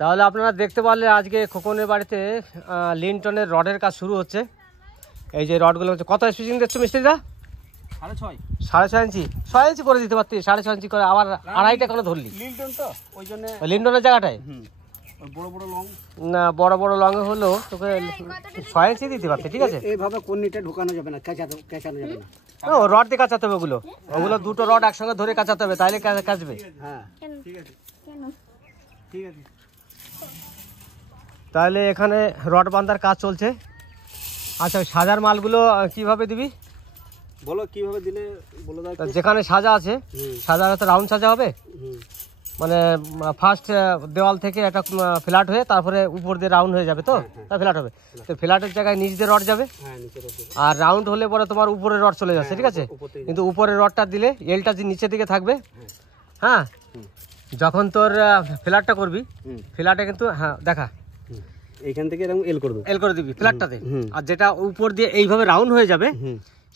তাহলে আপনারা দেখতে পারলে আজকে খোকনের বাড়িতে লিনটনের রডের কাজ শুরু হচ্ছে। এই যে রডগুলো হচ্ছে, কত স্পেসিং দিচ্ছ মিস্ত্রিদা? 6.5 6.5 ইঞ্চি, 6 ইঞ্চি করে দিতে পারতি, 6.5 ইঞ্চি করে আবার আড়াইটা কেন ধরলি? লিন্টন তো ওই জন্য লিনটনের জায়গাটায় বড় বড় লং না, বড় বড় লঙে হলো তোকে 6 ইঞ্চি দিতে পারতি, ঠিক আছে? এইভাবে কোনটা ঢোকানো যাবে না, কাঁচানো যাবে না। ও রড দিয়ে কাঁচাতে হবে, ওগুলো দুটো রড একসঙ্গে ধরে কাঁচাতে হবে, তাইলে কাঁচবে। হ্যাঁ ঠিক আছে, ঠিক আছে। তাহলে এখানে রড বাঁধার কাজ চলছে। আচ্ছা, সাজার মালগুলো কিভাবে দিবি বলো, কিভাবে দিলে বলে দাও। যেখানে সাজা আছে, সাজা তো রাউন্ড সাজা হবে, মানে ফার্স্ট দেওয়াল থেকে একটা ফ্ল্যাট হয়ে তারপরে উপর দিয়ে রাউন্ড হয়ে যাবে, তো ফ্ল্যাট হবে। তো ফ্ল্যাটের জায়গায় নিচ দিয়ে রড যাবে, আর রাউন্ড হলে পরে তোমার উপরের রড চলে যাচ্ছে, ঠিক আছে? কিন্তু উপরের রডটা দিলে এলটা যে নিচের দিকে থাকবে। হ্যাঁ, যখন তোর ফ্ল্যাটটা করবি, ফ্ল্যাটে কিন্তু হ্যাঁ দেখা এইখান থেকে এরকম এল করে দেবো, এল করে দিবি ফ্ল্যাটটাতে। আর যেটা উপর দিয়ে এইভাবে রাউন্ড হয়ে যাবে,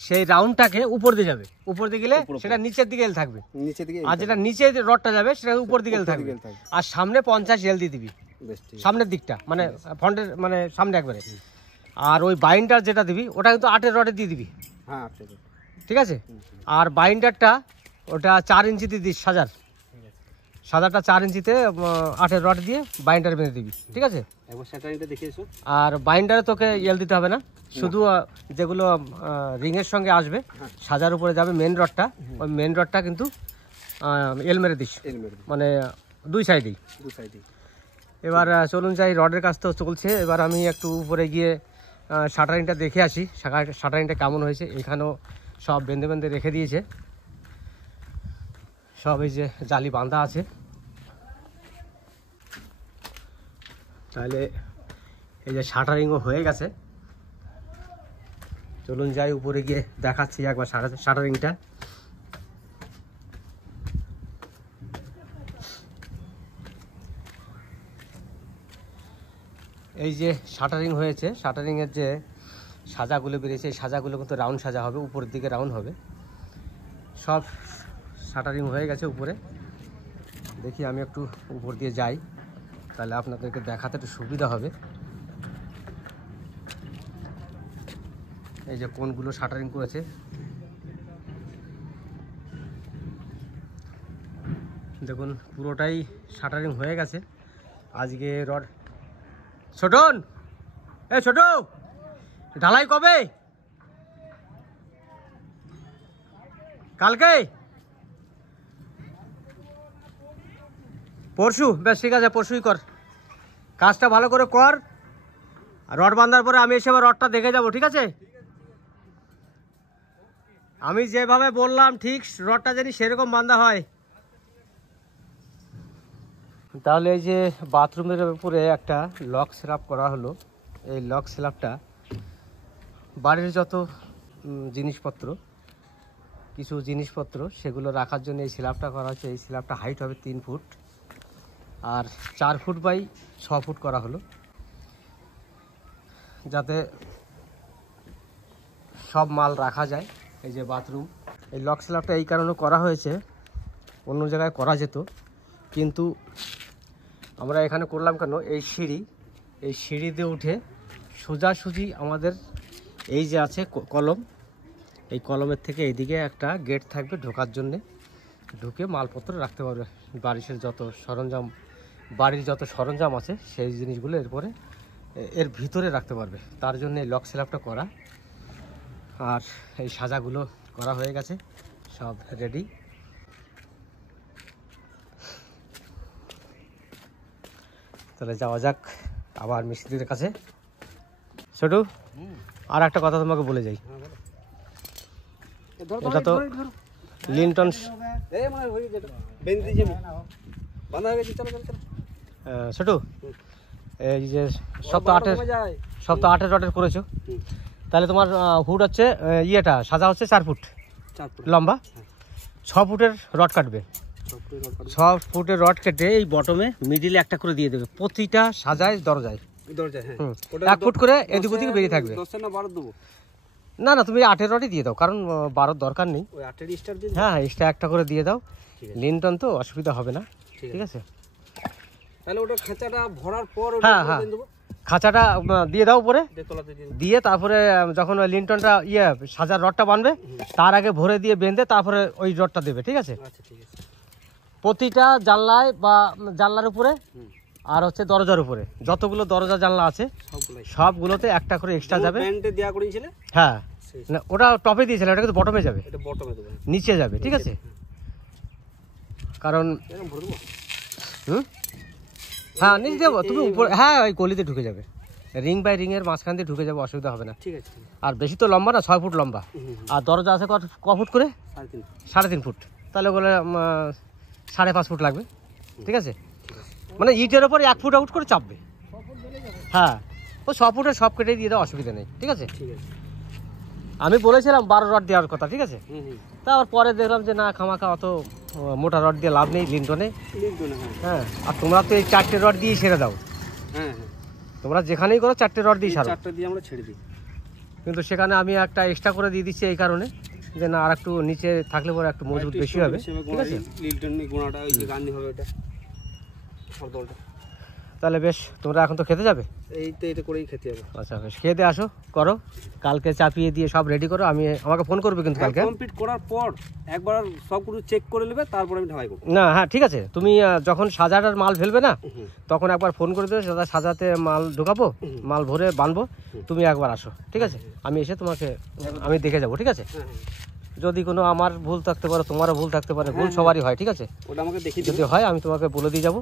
সেই রাউন্ডটাকে উপর দিয়ে যাবে, উপর দিয়ে গেলে সেটা নিচের দিকে এল থাকবে, নিচের দিকে। আর যেটা নিচে রডটা যাবে সেটা উপর দিকে এল থাকবে। আর সামনে 50 এল দিয়ে দিবি সামনের দিকটা, মানে ফ্রন্টের মানে সামনে একবারে। আর ওই বাইন্ডার যেটা দিবি ওটা কিন্তু 8-এর রডে দিয়ে দিবি, হ্যাঁ ঠিক আছে? আর বাইন্ডারটা ওটা 4 ইঞ্চিতে দিস, সাদাটা 4 ইঞ্চিতে 8-এর রড দিয়ে বাইন্ডার বেঁধে দিবি, ঠিক আছে? একবার সেটাইটা দেখে এসো। আর বাইন্ডারে তোকে এল দিতে হবে না, শুধু যেগুলো রিংয়ের সঙ্গে আসবে, সাজার উপরে যাবে মেন রডটা, ওই মেন রডটা কিন্তু এল মেরে দিস, মানে দুই সাইডেই। এবার চলুন যাই, রডের কাজ তো চলছে। এবার আমি একটু উপরে গিয়ে শাটারিংটা দেখে আসি, শাটারিংটা কেমন হয়েছে। এখানেও সব বেঁধে বেঁধে রেখে দিয়েছে, সব এই যে জালি বাঁধা আছে। তাহলে এই যে শাটারিংও হয়ে গেছে। চলুন যাই, উপরে গিয়ে দেখাচ্ছি একবার শাটারিংটা। এই যে শাটারিং হয়েছে, শাটারিংয়ের যে সাজাগুলো বেরিয়েছে, এই সাজাগুলো কিন্তু রাউন্ড সাজা হবে, উপরের দিকে রাউন্ড হবে। সব শাটারিং হয়ে গেছে উপরে। দেখি আমি একটু উপর দিয়ে যাই, তাহলে আপনাদেরকে দেখাতে একটু সুবিধা হবে। এই যে কোনগুলো শাটারিং করেছে, দেখুন পুরোটাই শাটারিং হয়ে গেছে। আজকে রড ছোটন, এ ছোট, ঢালাই কবে? কালকে? পরশু? বেশ ঠিক আছে, পরশুই কর, কাজটা ভালো করে কর। রড বাঁধার পরে আমি এসে আবার রডটা দেখে যাব, ঠিক আছে? আমি যেভাবে বললাম ঠিক রডটা জানি সেরকম বাঁধা হয়। তাহলে এই যে বাথরুমের উপরে একটা লক স্ল্যাব করা হলো। এই লক স্ল্যাবটা বাড়ির যত জিনিসপত্র, কিছু জিনিসপত্র সেগুলো রাখার জন্য এই স্ল্যাবটা করা হচ্ছে। এই স্ল্যাবটা হাইট হবে 3 ফুট, আর 4 ফুট বাই 6 ফুট করা হলো, যাতে সব মাল রাখা যায়। এই যে বাথরুম, এই লক স্ল্যাবটা এই কারণে করা হয়েছে, অন্য জায়গায় করা যেত, কিন্তু আমরা এখানে করলাম কেন, এই সিঁড়িতে উঠে সোজাসুজি আমাদের এই যে আছে কলম, এই কলমের থেকে এইদিকে একটা গেট থাকবে ঢোকার জন্যে, ঢুকে মালপত্র রাখতে পারবে। বাড়ির যত সরঞ্জাম আছে সেই জিনিসগুলো এরপরে এর ভিতরে রাখতে পারবে, তার জন্য এই লক স্ল্যাবটা করা। আর এই সাজাগুলো করা হয়ে গেছে, সব রেডি। তাহলে যাওয়া যাক আবার মিস্ত্রিদের কাছে। ছোটু, আর একটা কথা তোমাকে বলে যাই, এটা তো লিনটন ছোটু, এই যে সপ্তাহ 8-এর রডের করেছো, তাহলে তোমার হুড হচ্ছে ইয়েটা সাজা হচ্ছে 4 ফুট লম্বা, 6 ফুটের রড কাটবে। 6 ফুটের রড কেটে এই বটমে মিডিলে একটা করে দিয়ে দেবে প্রতিটা সাজায় দরজায়। 1 ফুট করে এদিক ওদিকে বেরিয়ে থাকবে। না না, তুমি 8-এর রডই দিয়ে দাও, কারণ 12 দরকার নেই। হ্যাঁ, এক্সট্রা একটা করে দিয়ে দাও, লিনটন তো অসুবিধা হবে না, ঠিক আছে? তাহলে ওটা খাঁচাটা ভরার পর হ্যাঁ হ্যাঁ খাঁচাটা দিয়ে দাও উপরে, তলাতে দিয়ে দিয়ে তারপরে যখন ওই লিন্টনটা সাজার রডটা বানবে তার আগে ভরে দিয়ে বেঁধে তারপরে ওই রডটা দেবে, ঠিক আছে? আচ্ছা ঠিক আছে। প্রতিটা জানলায় বা জানলার উপরে আর হচ্ছে দরজার উপরে যতগুলো দরজা জানলা আছে সবগুলোতে একটা করে এক্সট্রা যাবে। প্যান্টে দেয়া করেছিলে? হ্যাঁ না ওটা টপে দিয়েছিল, এটা কিন্তু বটমে যাবে, এটা বটমে দেবে, নিচে যাবে, ঠিক আছে? কারণ এরকম ভরে দেবো। হ্যাঁ নিচে দেবো তুমি উপরে, হ্যাঁ ওই গলিতে ঢুকে যাবে, রিং বাই রিং এর মাঝখান দিয়ে ঢুকে যাবে, অসুবিধা হবে না। ঠিক আছে। আর বেশি তো লম্বা না, 6 ফুট লম্বা। আর দরজা আছে ক ফুট করে? 3.5 ফুট। তাহলে বলে 5.5 ফুট লাগবে, ঠিক আছে? মানে ইটের ওপর 1 ফুট আউট করে চাপবে। হ্যাঁ ও 6 ফুটের সব কেটে দিয়ে দাও, অসুবিধা নেই, ঠিক আছে? আমি বলেছিলাম 12 রড দেওয়ার কথা, ঠিক আছে? তারপর পরে দেখলাম যে না, খামাখা অত মোটা রড দিয়ে লাভ নেই লিন্টনে। হ্যাঁ আর তোমরা তো এই 4টে রড দিয়ে ছেড়ে দাও। তোমরা যেখানেই করো 4টে রড দিয়ে ছাড়ো, 4টে দিয়ে আমরা ছেড়ে দিই। কিন্তু সেখানে আমি একটা এক্সট্রা করে দিয়ে দিচ্ছি এই কারণে যে না, আর একটু নিচে থাকলে পরে একটু মজবুত বেশি হবে, ঠিক আছে? লিন্টনের গুণাটা ওই যে গান্নি হবে এটা ফলটা। তাহলে বেশ, তোমরা এখন তো খেতে যাবে? এই তো এটা করেই খেতে হবে। আচ্ছা বেশ, খেতে আসো, করো, কালকে চাপিয়ে দিয়ে সব রেডি করো। আমাকে ফোন করবে কিন্তু কালকে। কমপ্লিট করার পর একবার সবগুলো চেক করে নেবে, তারপর আমি ঢালাই করব। না হ্যাঁ ঠিক আছে, তুমি যখন সাজাটার মাল ফেলবে না তখন একবার ফোন করে দেবে, সাজাতে মাল ঢোকাবো, মাল ভরে বানবো, তুমি একবার আসো, ঠিক আছে? আমি এসে তোমাকে আমি দেখে যাবো, ঠিক আছে? যদি কোনো আমার ভুল থাকতে পারে, তোমারও ভুল থাকতে পারে, ভুল সবারই হয়, ঠিক আছে? ওটা আমাকে দেখিয়ে যদি হয় আমি তোমাকে বলে দিয়ে যাবো,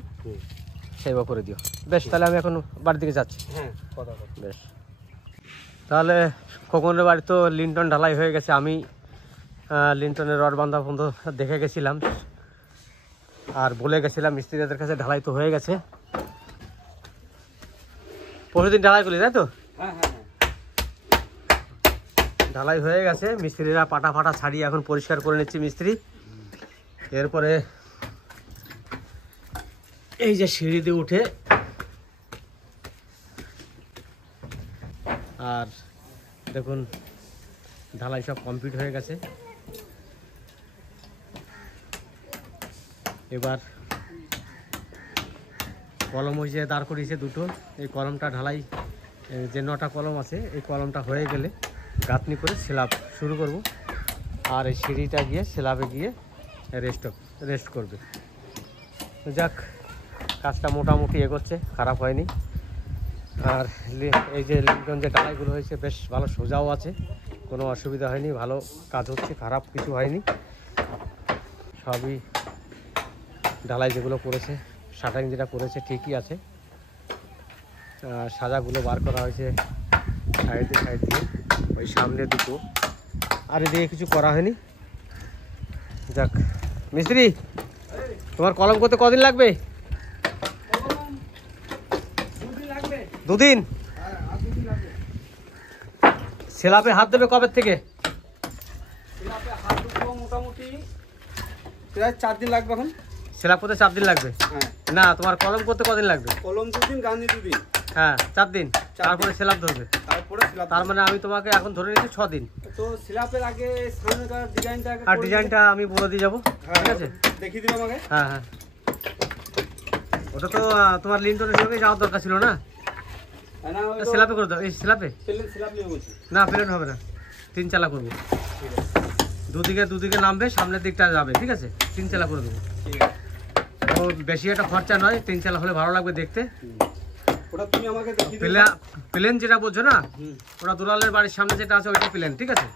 সেইভাবে করে দিও। বেশ, তাহলে আমি এখন বাড়ির দিকে যাচ্ছি। বেশ, তাহলে খোকনের বাড়ি তো লিন্টন ঢালাই হয়ে গেছে। আমি লিন্টনের রড বান্ধা পর্যন্ত দেখে গেছিলাম আর বলে গেছিলাম মিস্ত্রিদের কাছে ঢালাই তো হয়ে গেছে। পরশুদিন ঢালাই করলি, তাই তো? ঢালাই হয়ে গেছে, মিস্ত্রিরা পাটা ফাটা ছাড়িয়ে এখন পরিষ্কার করে নিচ্ছি মিস্ত্রি। এরপরে এই যে সিঁড়ি দিয়ে উঠে আর দেখুন ঢালাই সব কমপ্লিট হয়ে গেছে। এবার কলম ওই যে দাঁড় করিয়েছে দুটো, এই কলমটা ঢালাই যে 9টা কলম আছে এই কলমটা হয়ে গেলে গাঁথনি করে স্ল্যাব শুরু করব। আর এই সিঁড়িটা গিয়ে স্ল্যাবে গিয়ে রেস্ট করবে। যাক, কাজটা মোটামুটি এগোচ্ছে, খারাপ হয়নি। আর এই যে লিন্টন যে ঢালাইগুলো হয়েছে বেশ ভালো, সোজাও আছে, কোনো অসুবিধা হয়নি, ভালো কাজ হচ্ছে, খারাপ কিছু হয়নি। সবই ঢালাই যেগুলো করেছে, শাটারিং যেটা করেছে ঠিকই আছে। সাজাগুলো বার করা হয়েছে সাইড দিয়ে, ওই সামনে দুটো, আর এদিকে কিছু করা হয়নি। যাক মিস্ত্রি, তোমার কলম করতে কদিন লাগবে? 2 দিন। স্ল্যাবে হাত দেবে কবে থেকে? মোটামুটি প্রায় 4 দিন লাগবে। এখন স্ল্যাব করতে 4 দিন লাগবে? না, তোমার কলম করতে কদিন লাগবে? কলম 2 দিন, গান্ধী 2 দিন। হ্যাঁ 4 দিন, তারপরে স্ল্যাব ধরবে। তার মানে আমি তোমাকে এখন ধরে নিচ্ছি 6 দিন। তো স্ল্যাবের আগে সামনেকার ডিজাইনটা আর ডিজাইনটা আমি বলে দিয়ে যাবো, ঠিক আছে? দেখিয়ে দিও আমাকে। হ্যাঁ, ওটা তো তোমার লিন্টনের সঙ্গে যাওয়ার দরকার ছিল না? স্ল্যাবে করে দাও। এই স্ল্যাবে না, প্লেন হবে না, 3 চালা করবো। দুদিকে নামবে, সামনের দিকটা যাবে, ঠিক আছে? 3 চালা করে দেবো। তো বেশি একটা খরচা নয়, 3 চালা হলে ভালো লাগবে দেখতে। প্লেন যেটা বলছো না, ওটা দুলালের বাড়ির সামনে যেটা আছে ওইটা প্লেন, ঠিক আছে?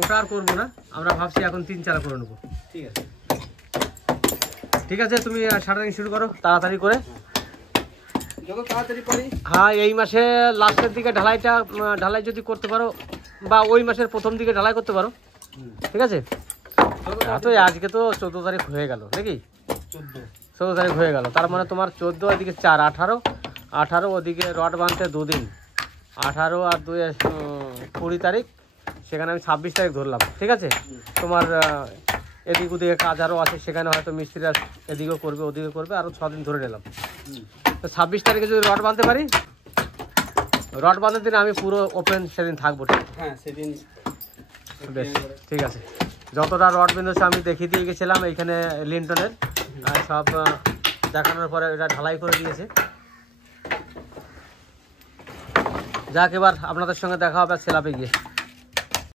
ওটা আর করবো না, আমরা ভাবছি এখন 3 চালা করে নেবো। ঠিক আছে, তুমি শাটারিং শুরু করো তাড়াতাড়ি করে। হ্যাঁ, এই মাসে লাস্টের দিকে ঢালাই যদি করতে পারো, বা ওই মাসের প্রথম দিকে ঢালাই করতে পারো, ঠিক আছে? তো আজকে তো 14 তারিখ হয়ে গেল নাকি? 14 তারিখ হয়ে গেল, তার মানে তোমার 14, এদিকে 4, 18, ওদিকে রড বাঁধতে 2 দিন, 18 আর 2 20 তারিখ, সেখানে আমি 26 তারিখ ধরলাম, ঠিক আছে? তোমার এদিক ওদিকে কাজ আরও আছে, সেখানে হয়তো মিস্ত্রিরা এদিকেও করবে ওদিকে করবে, আরও 6 দিন ধরে নিলাম। তো 26 তারিখে যদি রড বাঁধতে পারি, রড বাঁধার দিন আমি পুরো ওপেন সেদিন থাকবো। হ্যাঁ সেদিন বেশ, ঠিক আছে। যতটা রড বেঁধেছে আমি দেখিয়ে দিয়ে গেছিলাম এইখানে লিন্টনের, সব দেখানোর পরে এটা ঢালাই করে দিয়েছে। যাক, এবার আপনাদের সঙ্গে দেখা হবে সেলাপে গিয়ে।